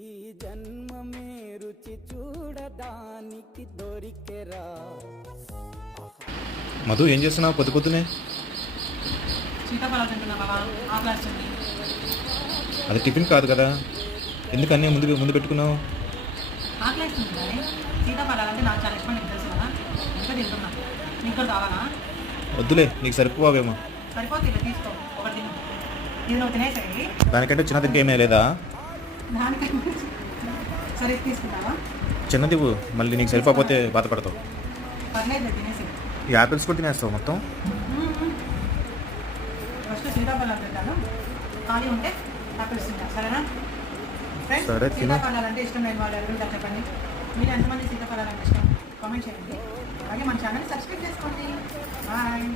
ఈ జన్మమే రుచి చూడడానికి దొరికెరా. మధు ఏం చేస్తున్నావు పొద్దు పొద్దునే? సీతాఫలాలు తింటున్నా బాబా, ఆకలేస్తుంది. అది టిఫిన్ కాదు కదా, ఎందుకు అన్నీ ముందు పెట్టుకున్నావు? ఆకలేస్తుంది కానీ సీతాఫలాలు అంటే నాకు చాలా ఇష్టం, నీకు తెలుసు కదా, ఇంకా తింటున్నా. నీకు కూడా కావాలా? వద్దులే, నీకు సరిపోవేమో. సరిపోతే ఇలా తీసుకో, ఒకటి తిను. ఇది నువ్వు తినేసేయి. దానికంటే చిన్న తింటే ఏమీ లేదా? దానికంటే సరే తీసుకుంటావా? చిన్నది ఇవ్వు, మళ్ళీ నీకు సరిపోతే బాధపడతావు. పర్లేదు తినేసేయి. ఈ యాపిల్స్ కూడా తినేస్తావు మొత్తం? ఫస్ట్ సీతాఫలాలు తింటాను, ఖాళీ ఉంటే యాపిల్స్ తింటా, సరేనా? ఫ్రెండ్స్, సరే, తిను. సీతాఫలాలు అంటే ఇష్టం లేని వాళ్ళు ఎవరు ఉంటారు చెప్పండి. మీరు ఎంతమంది సీతాఫలాలు అంటే ఇష్టం కామెంట్ చేయండి. అలాగే మన ఛానల్ సబ్స్క్రైబ్ చేసుకోండి. బాయ్.